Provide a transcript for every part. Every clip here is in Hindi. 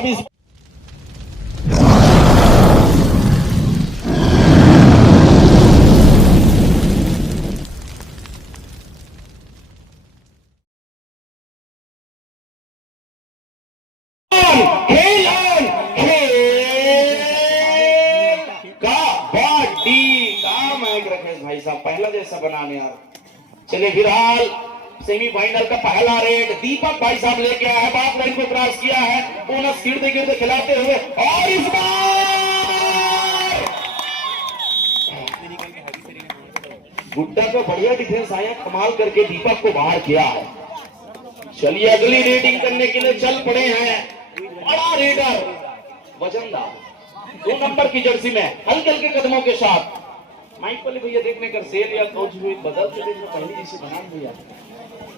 अब इस खेल का माइक रखे भाई साहब, पहला जैसा बनाने यार। चलिए फिलहाल सेमीफाइनल का पहला रेड दीपक भाई साहब लेके आया है, बात लाइन को क्रॉस किया है, बोनस गिरते गिरते खिलाते हुए, और इस बार गुड्डा को बढ़िया डिफेंस आया, कमाल करके दीपक को बाहर किया है। चलिए अगली रेडिंग करने के लिए चल पड़े हैं। बड़ा रेडर वजनदार 2 नंबर की जर्सी में हल्के हल्के कदमों के साथ, माइक वाले भैया देखने कर सेल या कोच हुई बदल के देखना पहले जैसे बना भैया।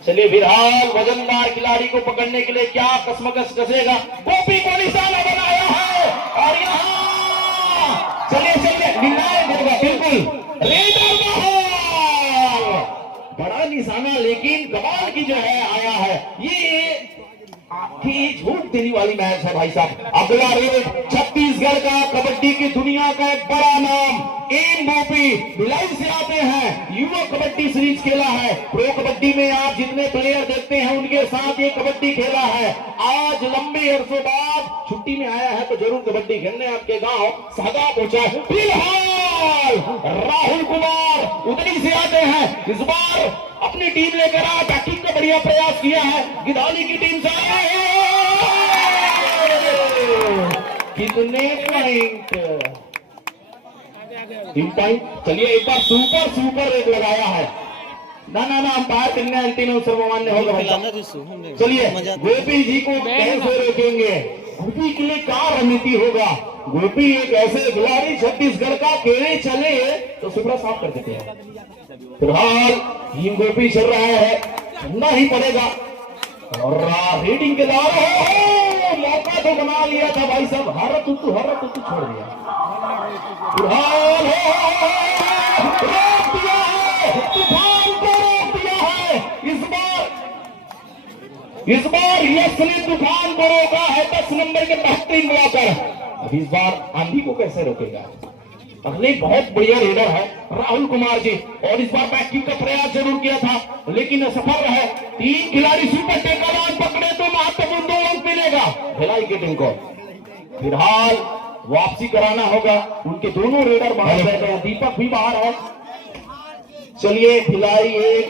चलिए फिलहाल वजनदार खिलाड़ी को पकड़ने के लिए क्या कसमकस कसेगा, गोपी को निशाना बनाया है, और यहाँ चलिए चलिए निर्णायक होगा बिल्कुल रेडर बहाल, बड़ा निशाना लेकिन कमाल की जो है आया है। ये आखिरी झूठ देने वाली मैच है भाई साहब। अगला रेड छत्तीसगढ़ का कबड्डी की दुनिया का एक बड़ा नाम एम गोपी भिलाई से आते हैं, युवा कबड्डी सीरीज खेला है, प्रो कबड्डी में आप जितने प्लेयर देखते हैं उनके साथ ये कबड्डी खेला है। आज लंबे अरसों बाद छुट्टी में आया है तो जरूर कबड्डी खेलने आपके गांव सादा पहुंचा है। फिलहाल राहुल कुमार उदरी से आते हैं, इस बार अपनी टीम लेकर आया, बैटिंग का बढ़िया प्रयास किया है, गिधाली की टीम से आया है। कितने पॉइंट, 3 पॉइंट। चलिए एक बार सुपर रेट लगाया है, ना अंपायर करने अंतिम सर्वमान्य होगा भाई। चलिए गोपी जी को कैसे रोकेंगे, गोपी के लिए क्या रणनीति होगा। गोपी एक ऐसे खिलाड़ी छत्तीसगढ़ का केड़े चले तो सुपरा साफ कर देते हैं। फिलहाल टीम गोपी चल रहा है, चलना ही पड़ेगा, और रेडिंग के दौरान मौका तो बना लिया था भाई साहब, हर तुतु छोड़ दिया। फिलहाल रोक दिया है, तूफान को रोक दिया है। इस बार यश ने तूफान को रोका है 10 नंबर के बेहतरीन मिलाकर। अब इस बार आंधी को कैसे रोकेगा। पहले बहुत बढ़िया रेडर है राहुल कुमार जी, और इस बार बैटिंग का प्रयास जरूर किया था लेकिन सफल रहे। 3 खिलाड़ी सुपर टेकल पकड़े तो महत्वपूर्ण 2 अंक मिलेगा भिलाई की टीम को। फिलहाल वापसी कराना होगा, उनके दोनों रेडर बाहर रह गए, दीपक भी बाहर है। चलिए भिलाई 1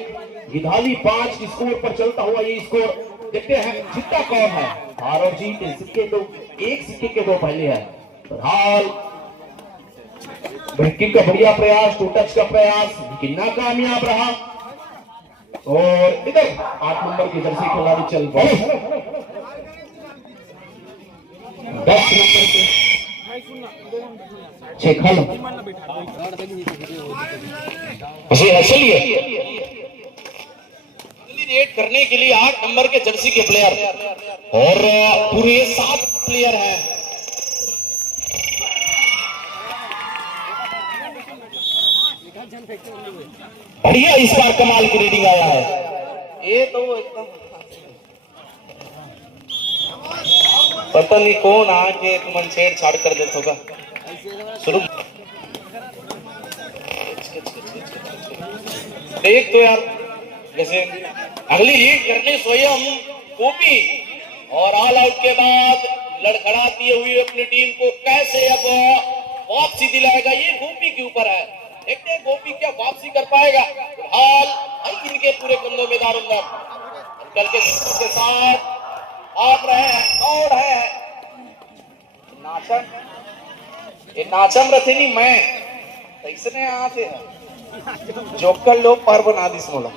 गिधाली 5 स्कोर पर चलता हुआ ये स्कोर देखते हैं जीतता कौन है। हार और जीत सिक्के तो एक सिक्के के 2 पहले है। फिलहाल बैटिंग का बढ़िया प्रयास, टू टच का प्रयास लेकिन नाकामयाब रहा, और इधर 8 नंबर की जर्सी खिलाड़ी चल पड़े 10 नंबर के चलिए रेड करने के लिए 8 नंबर के जर्सी के प्लेयर और पूरे 7 प्लेयर हैं। बढ़िया इस बार कमाल की रीडिंग आया है। ये तो एकदम पता नहीं कौन आके तुम छेड़छाड़ कर देता होगा। शुरू देख तो यार, जैसे अगली रीड करने स्वयं गोपी, और ऑल आउट के बाद लड़खड़ाती हुई अपनी टीम को कैसे अब वापसी दिलाएगा, ये गोपी के ऊपर है। देखते हैं गोपी क्या वापसी कर पाएगा। फिलहाल इनके पूरे कंधों में दारुंदर कल के साथ आप रहे हैं, दौड़ है नाचम, ये नाचम रथेनी मैं इसने आते हैं जोकर लोग पार बना दी स्मोला।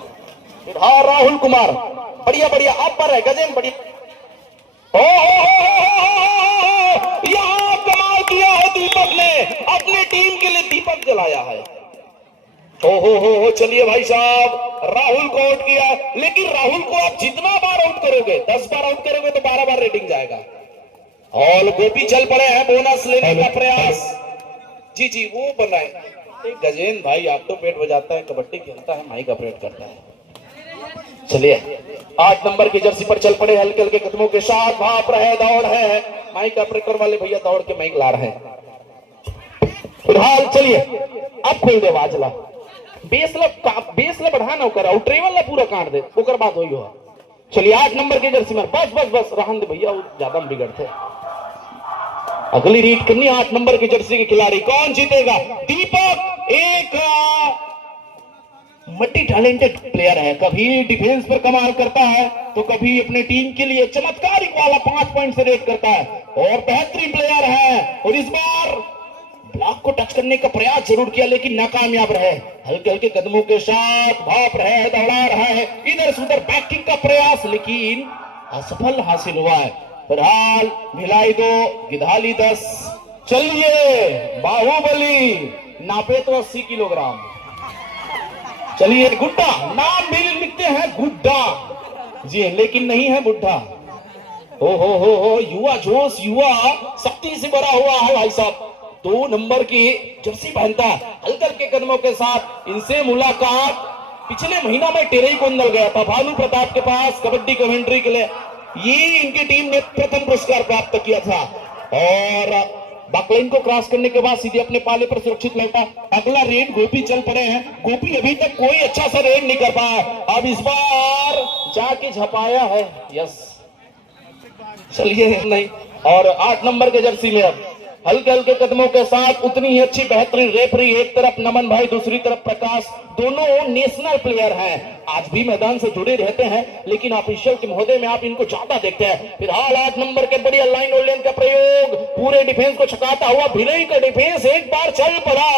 फिलहाल राहुल कुमार बढ़िया आप पर है, गजेन बढ़िया यहाँ कमाल किया है दीपक ने, अपनी टीम के लिए दीपक जलाया है। हो चलिए भाई साहब, राहुल को आउट किया, लेकिन राहुल को आप जितना बार आउट करोगे, 10 बार आउट करोगे तो 12 बार रेटिंग जाएगा। और गोपी चल पड़े हैं बोनस लेने का प्रयास। जी वो बनाए गजेंद्र भाई, आप तो पेट बजाता है, कबड्डी खेलता है, माइक ऑपरेट करता है। चलिए 8 नंबर की जर्सी पर चल पड़े हल्के हल्के कदमों के साथ, भाप रहे, दौड़ है, माइक ऑपरेटर वाले भैया दौड़ के माइक ला रहे हैं फिलहाल। चलिए अब खोल दे वाजला बेसला बढ़ाना कर और ट्रेवल ला पूरा काट दे ओकर बात होई हो। चलिए 8 नंबर की जर्सी में बस बस बस रहन दे भैया, ज्यादा बिगड़ते। अगली रीड करनी 8 नंबर की जर्सी के खिलाड़ी, कौन जीतेगा? दीपक एक मल्टी टैलेंटेड प्लेयर है, कभी डिफेंस पर कमाल करता है तो कभी अपने टीम के लिए चमत्कारिक वाला 5 पॉइंट से रेट करता है और बेहतरीन प्लेयर है। और इस बार ब्लॉक को टच करने का प्रयास जरूर किया लेकिन नाकामयाब रहे, हल्के हल्के कदमों के साथ भाप रहे, दौड़ा रहा है, इधर से उधर बैकिंग का प्रयास लेकिन असफल हासिल हुआ है। फिलहाल भिलाई 2 गिधाली 10। चलिए बाहुबली नापे तो 80 किलोग्राम। चलिए गुड्डा, नाम भी लिखते हैं गुड्डा जी लेकिन नहीं है बुड्ढा। हो युवा जोश युवा शक्ति से भरा हुआ है भाई साहब। 2 नंबर की जर्सी पहनता है, हल्के हल्के कदमों के साथ। इनसे मुलाकात पिछले महीना में टेरई कोंदल गया था भानु प्रताप के पास कबड्डी कमेंट्री के लिए, ये इनकी टीम ने प्रथम पुरस्कार प्राप्त किया था। और बकलाइन को क्रॉस करने के बाद सीधे अपने पाले पर सुरक्षित लौटा। अगला रेड गोपी चल पड़े हैं, गोपी अभी तक कोई अच्छा सा रेड नहीं कर पाया, अब इस बार जाके झपाया है। यस चलिए नहीं। और 8 नंबर के जर्सी में अब हल्के हल्के कदमों के साथ उतनी ही अच्छी बेहतरीन रेफरी, एक तरफ नमन भाई दूसरी तरफ प्रकाश, दोनों नेशनल प्लेयर हैं, आज भी मैदान से जुड़े रहते हैं लेकिन ऑफिशियल के महोदय में आप इनको ज्यादा देखते हैं। फिलहाल 8 नंबर के बढ़िया लाइन ओलियन का प्रयोग, पूरे डिफेंस को छकाता हुआ भिलई का डिफेंस एक बार चल पड़ा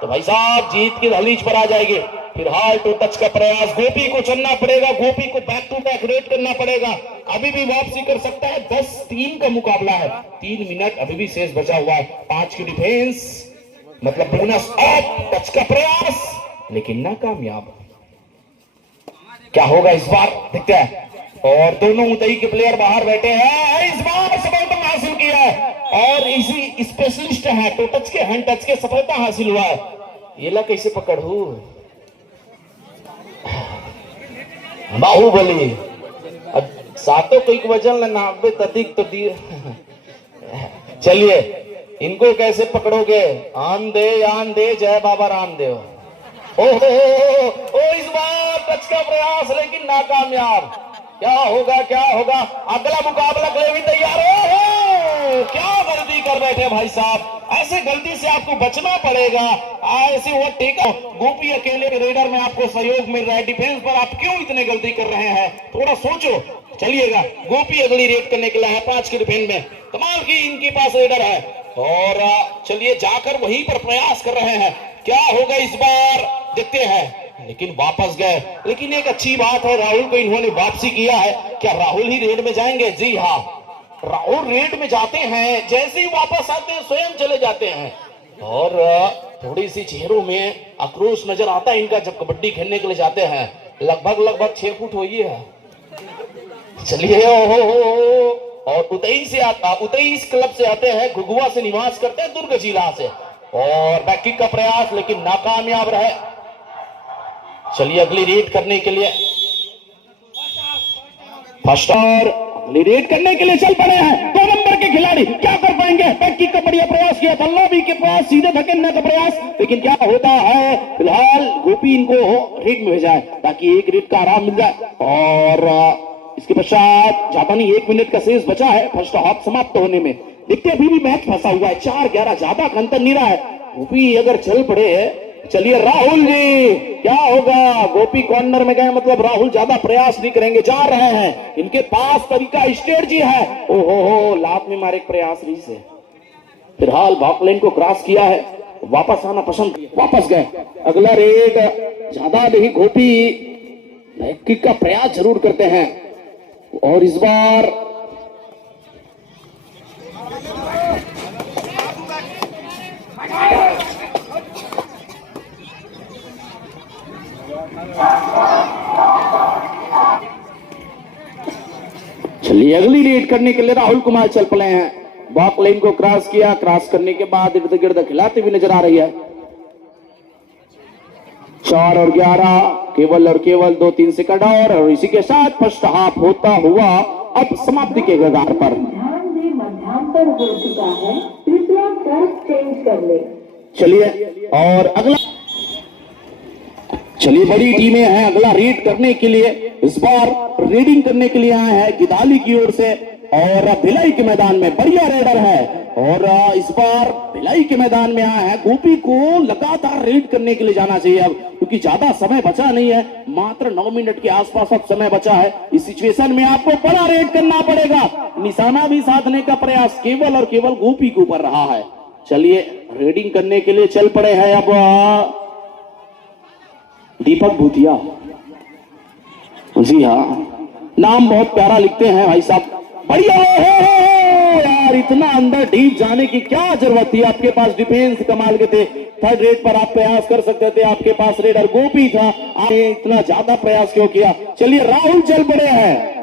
तो भाई साहब जीत की दहलीज पर आ जाएगी। फिलहाल टू टच का प्रयास, गोपी को चलना पड़ेगा, गोपी को बैक टू बैक रेड करना पड़ेगा, अभी भी वापसी कर सकता है। 10-3 का मुकाबला है, 3 मिनट अभी भी शेष बचा हुआ है। 5 की डिफेंस मतलब बोनस ऑफ, टच का प्रयास लेकिन नाकामयाब। क्या होगा इस बार देखते हैं। और दोनों उदई के प्लेयर बाहर बैठे हैं, इस बार सफलता हासिल किया है और इसी स्पेशलिस्ट है टू टच के हैंड टच के सफलता हासिल हुआ है। ये ला कैसे पकड़ू बाहुबली, सातों कई वजन 90 तदिक तो दी। चलिए इनको कैसे पकड़ोगे? आन दे जय बाबा रामदेव। ओ इस बार टच का प्रयास लेकिन नाकामयाब। क्या होगा अगला मुकाबला के लिए भी तैयार हो? क्या गलती कर बैठे भाई साहब, ऐसे गलती से आपको बचना पड़ेगा। ऐसे वो ठीक है, गोपी अकेले रेडर में आपको सहयोग मिल रहा है, डिफेंस पर आप क्यों इतने गलती कर रहे हैं, थोड़ा सोचो। चलिएगा गोपी अगली रेड करने के लिए है 5 की डिफेंस में, कमाल की इनके पास रेडर है और चलिए जाकर वहीं पर प्रयास कर रहे हैं। क्या होगा इस बार देखते हैं, लेकिन वापस गए। लेकिन एक अच्छी बात है, राहुल को इन्होंने वापसी किया है। क्या राहुल ही रेड में जाएंगे? जी हाँ, राहुल रेड में जाते हैं, जैसे ही वापस आते हैं स्वयं चले जाते हैं। और थोड़ी सी चेहरों में आक्रोश नजर आता है इनका जब कबड्डी खेलने के लिए जाते हैं। लगभग 6 फुट हुई है। चलिए और उतई इस क्लब से आते हैं, घुघुआ से निवास करते हैं, दुर्ग जिला से। और बैकिंग का प्रयास लेकिन नाकामयाब रहे। चलिए अगली रेड करने के लिए फर्स्ट और अगली रेड करने के लिए चल पड़े हैं 2 नंबर के खिलाड़ी। क्या कर पाएंगे? बैकिंग का बढ़िया प्रयास किया था, लॉबी के पास सीधे धकेलने का प्रयास, लेकिन क्या होता है फिलहाल गोपी इनको रेड में भेजा है ताकि एक रेड का आराम मिल जाए। और इसके पश्चात ज्यादा नहीं, 1 मिनट का शेष बचा है फर्स्ट हाफ समाप्त होने में। देखते अभी भी मैच फंसा हुआ है, 4-11 ज्यादा का अंतर नहीं रहा है। गोपी अगर चल पड़े, चलिए राहुल जी क्या होगा? गोपी कॉर्नर में गए मतलब राहुल ज्यादा प्रयास नहीं करेंगे, जा रहे हैं, इनके पास तरीका स्ट्रेटजी है। ओहो लात में मारे प्रयास रही से। फिलहाल बॉकलाइन को क्रॉस किया है, वापस आना पसंद, वापस गए। अगला रेड ज्यादा नहीं, गोपी किक का प्रयास जरूर करते हैं और इस बार चलिए अगली रेड करने के लिए राहुल कुमार चल पड़े हैं। बॉक लाइन को क्रॉस किया, क्रॉस करने के बाद इर्द गिर्द खिलाते हुए नजर आ रही है। 4 और 11 केवल और केवल 2-3 सेकंड और इसी के साथ फर्स्ट हाफ होता हुआ अब समाप्ति के कगार पर। ध्यान दे, मध्यांतर हो चुका है, कृपया कर्व चेंज कर ले। चलिए और अगला, चलिए बड़ी टीमें हैं अगला रीड करने के लिए, इस बार रीडिंग करने के लिए आए हैं गिदाली की ओर से और भिलाई के मैदान में बढ़िया रेडर है और इस बार भिलाई के मैदान में आया है। गोपी को लगातार रीड करने के लिए जाना चाहिए अब, क्योंकि ज्यादा समय बचा नहीं है, मात्र 9 मिनट के आसपास अब समय बचा है। इस सिचुएशन में आपको बड़ा रेड करना पड़ेगा, निशाना भी साधने का प्रयास केवल और केवल गोपी के ऊपर रहा है। चलिए रीडिंग करने के लिए चल पड़े हैं अब दीपक भूतिया। जी हाँ, नाम बहुत प्यारा लिखते हैं भाई साहब, बढ़िया हो यार, इतना अंदर डीप जाने की क्या जरूरत थी, आपके पास डिफेंस कमाल के थे, थर्ड रेड पर आप प्रयास कर सकते थे, आपके पास रेडर गोपी था, आपने इतना ज्यादा प्रयास क्यों किया। चलिए राहुल चल पड़े हैं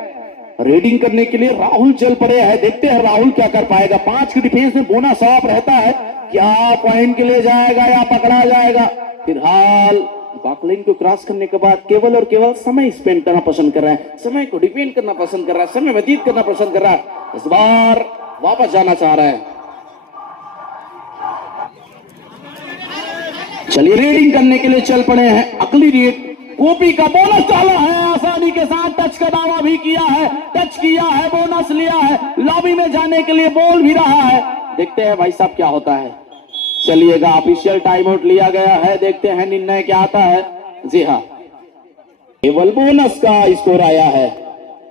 रेडिंग करने के लिए, राहुल चल पड़े हैं, देखते हैं राहुल क्या कर पाएगा। 5 की डिफेंस में बोनस ऑफ रहता है, क्या पॉइंट के लिए जाएगा या पकड़ा जाएगा। फिलहाल बाकलाइन को क्रॉस करने के बाद केवल और केवल समय स्पेंड करना पसंद कर रहा है, समय को डिपेंड करना पसंद कर रहा है, समय व्यतीत करना पसंद कर रहा है, इस बार वापस जाना चाह रहा है। चलिए रीडिंग करने के लिए चल पड़े हैं, अगली रीड गोपी का बोनस डाला है, आसानी के साथ टच का दावा भी किया है, टच किया है, बोनस लिया है, लॉबी में जाने के लिए बोल भी रहा है। देखते हैं भाई साहब क्या होता है। चलिएगा ऑफिशियल टाइम आउट लिया गया है, देखते हैं निर्णय क्या आता है। जी हाँ, केवल बोनस का स्कोर आया है।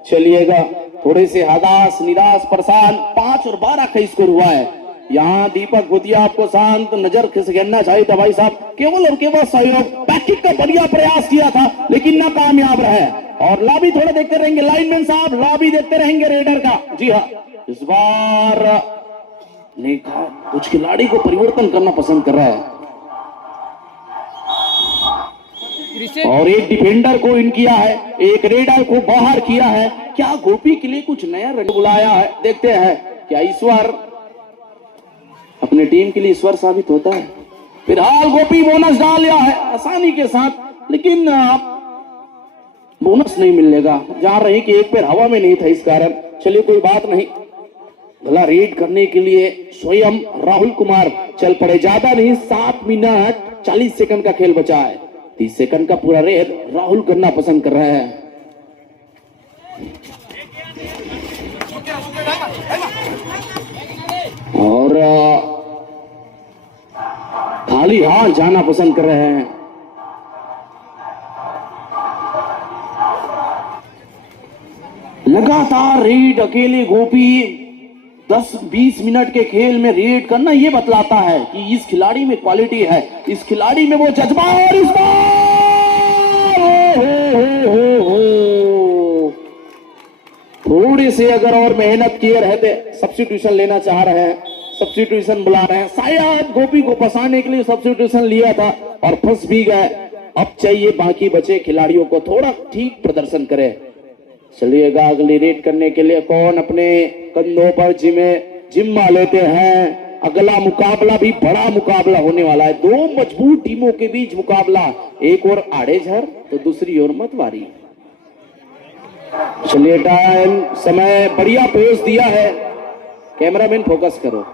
चलिएगा थोड़े से हदास निराश परेशान, 5 और 12 का स्कोर हुआ है। यहाँ दीपक भूतिया आपको शांत नजर खेलना चाहिए था भाई साहब, केवल और केवल सहयोग, बैकिंग का बढ़िया प्रयास किया था लेकिन नाकामयाब रहे। और लॉबी थोड़ा देखते रहेंगे लाइनमैन साहब, लॉबी देखते रहेंगे रेडर का। जी हाँ, इस बार नहीं था, कुछ खिलाड़ी को परिवर्तन करना पसंद कर रहा है और एक डिफेंडर को इन किया है, एक रेडर को बाहर किया है। क्या गोपी के लिए कुछ नया रन बुलाया है, देखते हैं क्या ईश्वर अपने टीम के लिए ईश्वर साबित होता है। फिलहाल गोपी बोनस डाल लिया है आसानी के साथ, लेकिन बोनस नहीं मिलेगा, जान रहे कि एक पैर हवा में नहीं था इस कारण। चलिए कोई बात नहीं, भला रीड करने के लिए स्वयं राहुल कुमार चल पड़े। ज्यादा नहीं, 7 मिनट 40 सेकंड का खेल बचा है, 30 सेकंड का पूरा रेड राहुल करना पसंद कर रहा है। और खाली हाथ जाना पसंद कर रहे हैं। लगातार रेड अकेले गोपी 10-20 मिनट के खेल में रेड करना, यह बतलाता है कि इस खिलाड़ी में क्वालिटी है, इस खिलाड़ी में वो जज्बा। और इस बार थोड़े से अगर और मेहनत किए रहते, सब्स्टिट्यूशन लेना चाह रहे हैं, सब्स्टिट्यूशन बुला रहे हैं, शायद गोपी को फंसाने के लिए सब्स्टिट्यूशन लिया था और फंस भी गए। अब चाहिए बाकी बचे खिलाड़ियों को थोड़ा ठीक प्रदर्शन करे। चलिएगा अगली रेड करने के लिए कौन अपने कंधों पर जिम्मा लेते हैं। अगला मुकाबला भी बड़ा मुकाबला होने वाला है, 2 मजबूत टीमों के बीच मुकाबला, एक और आड़ेझर तो दूसरी ओर मतवारी। चलिए टाइम समय बढ़िया पोज दिया है, कैमरामैन फोकस करो।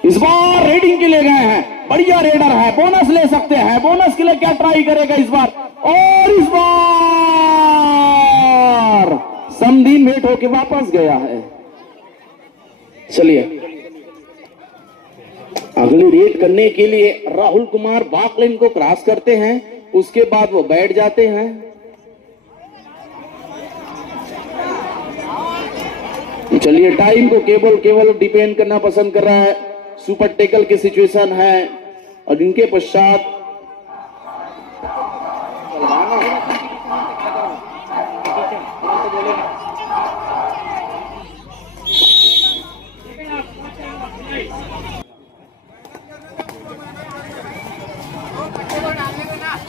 इस बार रेडिंग के लिए गए हैं, बढ़िया रेडर है, बोनस ले सकते हैं, बोनस के लिए क्या ट्राई करेगा इस बार। और इस बार समदीन वेट होके वापस गया है। चलिए अगली रेड करने के लिए राहुल कुमार बाकलाइन को क्रॉस करते हैं, उसके बाद वो बैठ जाते हैं। चलिए टाइम को केवल डिपेंड करना पसंद कर रहा है, सुपर टेकल की सिचुएशन है और इनके पश्चात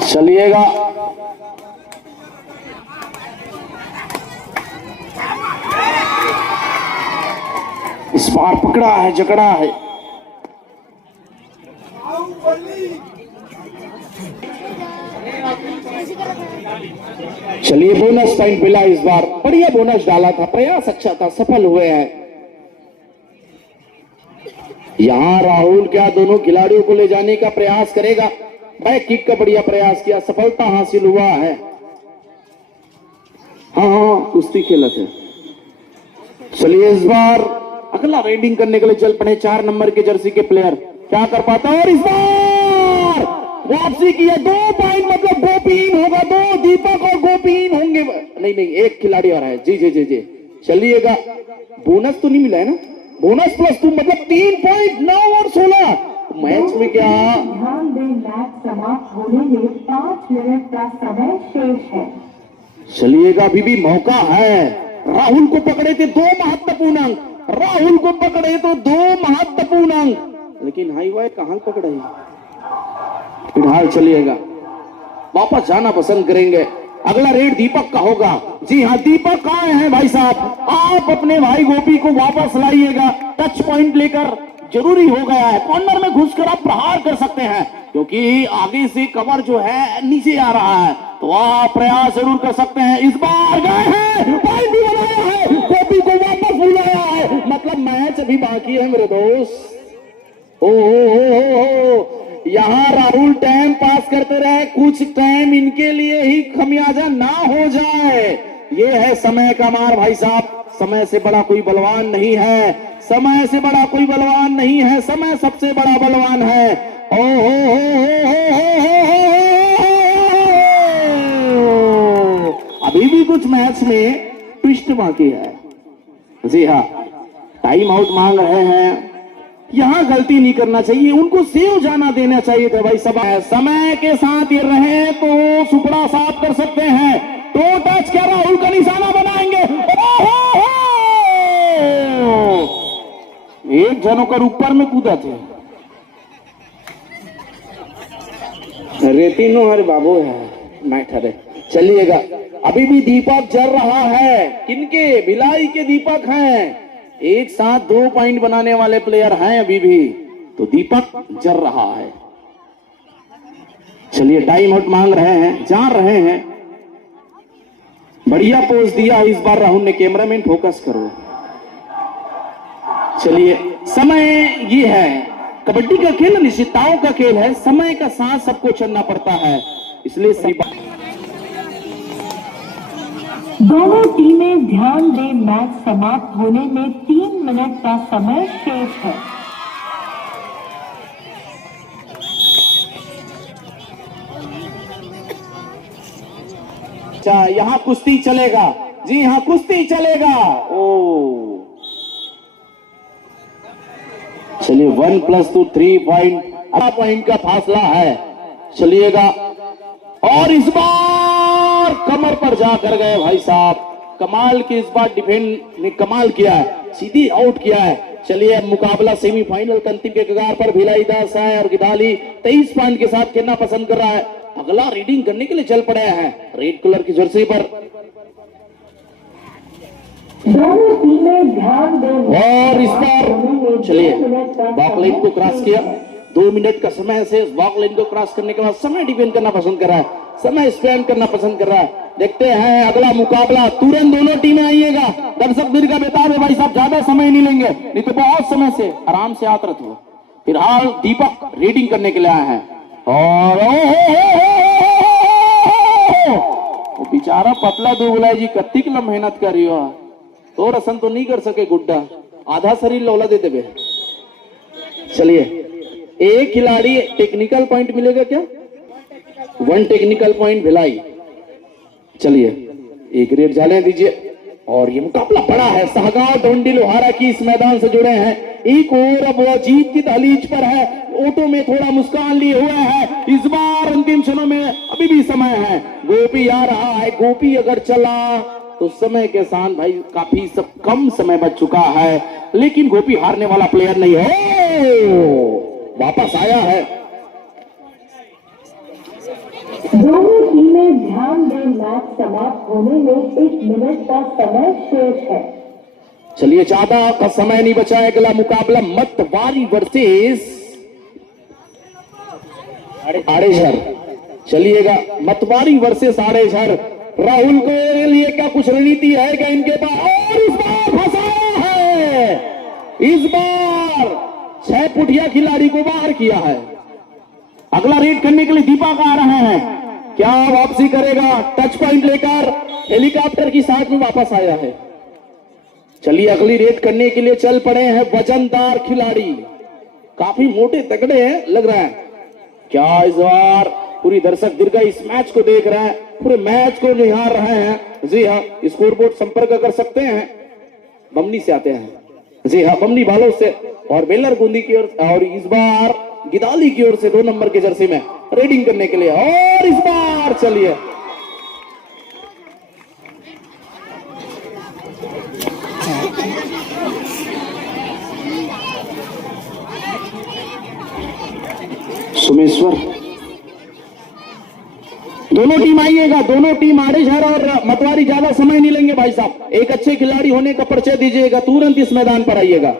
चलिएगा इस बार पकड़ा है, जकड़ा है। चलिए बोनस पॉइंट मिला इस बार, बढ़िया बोनस डाला था, प्रयास अच्छा था, सफल हुए हैं। यहां राहुल क्या दोनों खिलाड़ियों को ले जाने का प्रयास करेगा? बैक किक का बढ़िया प्रयास किया, सफलता हासिल हुआ है। हाँ कुश्ती खेला थे। चलिए इस बार अगला रेडिंग करने के लिए चल पड़े 4 नंबर के जर्सी के प्लेयर, क्या कर पाता है? और इस बार वापसी की है, 2 पॉइंट मतलब गोपीन होगा, 2 दीपक और गोपीन होंगे। नहीं एक खिलाड़ी आ रहा है। जी जी जी जी चलिएगा। बोनस तो नहीं मिला है ना? बोनस प्लस 2 मतलब 3 पॉइंट, 9 और 16 मैच में क्या? ध्यान दें, मैच समाप्त होने में 5 मिनट का समय शेष है। चलिएगा, अभी भी मौका है। राहुल को पकड़े थे 2 महत्वपूर्ण अंक, राहुल को पकड़े तो 2 महत्वपूर्ण अंक, लेकिन हाई वाई कहां पकड़े? फिलहाल चलिएगा, वापस जाना पसंद करेंगे। अगला रेड दीपक का होगा। जी हाँ, दीपक आए हैं भाई साहब, आप अपने भाई गोपी को वापस लाइएगा। टच पॉइंट लेकर जरूरी हो गया है, कॉर्नर में घुसकर आप प्रहार कर सकते हैं, क्योंकि आगे से कवर जो है नीचे आ रहा है, तो आप प्रयास जरूर कर सकते हैं। इस बार गए हैं, पॉइंट भी बनाया है, गोपी को वापस बुलाया है, मतलब मैच अभी बाकी है मेरे दोस्त। ओ यहाँ राहुल टाइम पास करते रहे, कुछ टाइम इनके लिए ही खमियाजा ना हो जाए। ये है समय का मार भाई साहब, समय से बड़ा कोई बलवान नहीं है, समय से बड़ा कोई बलवान नहीं है, समय सबसे बड़ा बलवान है। ओ अभी भी कुछ मैच में ट्विस्ट बाकी है। जी हाँ, टाइम आउट मांग रहे हैं, यहां गलती नहीं करना चाहिए, उनको सेव जाना देना चाहिए था भाई। सब समय के साथ ये रहे तो सुपड़ा साफ कर सकते हैं। तो टच क्या राहुल का निशाना बनाएंगे? एक जनों का ऊपर में कूदा थे, रेतिनो हर बाबू है मैटर है। चलिएगा, अभी भी दीपक जल रहा है। किनके? भिलाई के दीपक हैं, एक साथ 2 पॉइंट बनाने वाले प्लेयर हैं अभी भी, तो दीपक जल रहा है। चलिए, टाइम आउट मांग रहे हैं, जान रहे हैं। बढ़िया पोज दिया इस बार राहुल ने, कैमरामैन फोकस करो। चलिए, समय ये है, कबड्डी का खेल निश्चितताओं का खेल है, समय का साथ सबको चलना पड़ता है, इसलिए सही बात। दोनों टीमें ध्यान दें, मैच समाप्त होने में 3 मिनट का समय शेष है। अच्छा, यहाँ कुश्ती चलेगा। जी हाँ, कुश्ती चलेगा। ओ चलिए, 1+2 3 पॉइंट, 8 पॉइंट का फासला है। चलिएगा, और इस बार कमर पर जाकर गए भाई साहब, कमाल की इस बार डिफेंड ने कमाल किया है, सीधी आउट किया है। चलिए, मुकाबला सेमीफाइनल के अंतिम के कगार पर भिलाई दास है और गिदाली 23 पॉइंट के साथ खेलना पसंद कर रहा है। अगला रीडिंग करने के लिए चल पड़े हैं रेड कलर की जर्सी पर। दोनों टीमें ध्यान दें, और इस बार चलिए, बॉकलाइन को क्रॉस किया, 2 मिनट का समय से बॉकलाइन को क्रॉस करने के बाद समय डिफेंड करना पसंद कर रहा है, समय स्पेंड करना पसंद कर रहा है। देखते हैं अगला मुकाबला, तुरंत दोनों टीमें आइएगा। दर्शक दीर्घ का बेताब है भाई साहब, ज्यादा समय नहीं लेंगे, नहीं तो बहुत समय से आराम से आतरत हो। फिलहाल दीपक रीडिंग करने के लिए आए हैं, और बेचारा पतला दुबला जी कत्ती किलो मेहनत कर रही हो, तो रसन तो नहीं कर सके गुड्डा, आधा शरीर लौला देते बे। चलिए, एक खिलाड़ी टेक्निकल पॉइंट मिलेगा क्या? 1 टेक्निकल पॉइंट भिलाई। चलिए, एक रेड जाने दीजिए। और ये मुकाबला बड़ा है, सहगांव डोंडी लोहारा की इस मैदान से जुड़े हैं। एक और अब वो जीत की दहलीज पर है, ओटो में थोड़ा मुस्कान लिए हुए हैं। इस बार अंतिम क्षणों में अभी भी समय है, गोपी आ रहा है। गोपी अगर चला तो समय के साथ भाई काफी सब कम समय बच चुका है, लेकिन गोपी हारने वाला प्लेयर नहीं है, वापस आया है। दोनों टीमें ध्यान दें, मैच समाप्त होने में 1 मिनट का समय शेष है। चलिए, ज्यादा का समय नहीं बचा है। अगला मुकाबला मतवारी वर्सेस आड़ेसर। चलिएगा मतवारी वर्सेस आड़ेझर, राहुल के लिए क्या कुछ रणनीति है क्या इनके पास? और इस बार फंसाया है, इस बार 6 फुटिया खिलाड़ी को बाहर किया है। अगला रेड करने के लिए दीपक आ रहे हैं, क्या वापसी करेगा? टच पॉइंट लेकर हेलीकॉप्टर की साथ में वापस आया है। चलिए अगली रेड करने के लिए चल पड़े हैं वजनदार खिलाड़ी, काफी मोटे तगड़े हैं लग रहा है। क्या इस बार पूरी दर्शक दीर्घा इस मैच को देख रहे हैं, पूरे मैच को निहार रहे हैं। जी हाँ, स्कोरबोर्ड संपर्क कर सकते हैं, बमनी से आते हैं। जी हाँ, बमनी बालों से और बेलर गुंदी की ओर, और इस बार गिदाली की ओर से 2 नंबर के जर्सी में रेडिंग करने के लिए। और इस बार चलिए सुमेश्वर, दोनों टीम आइएगा, दोनों टीम आड़ेझर और मतवारी, ज्यादा समय नहीं लेंगे भाई साहब। एक अच्छे खिलाड़ी होने का परिचय दीजिएगा, तुरंत इस मैदान पर आइएगा।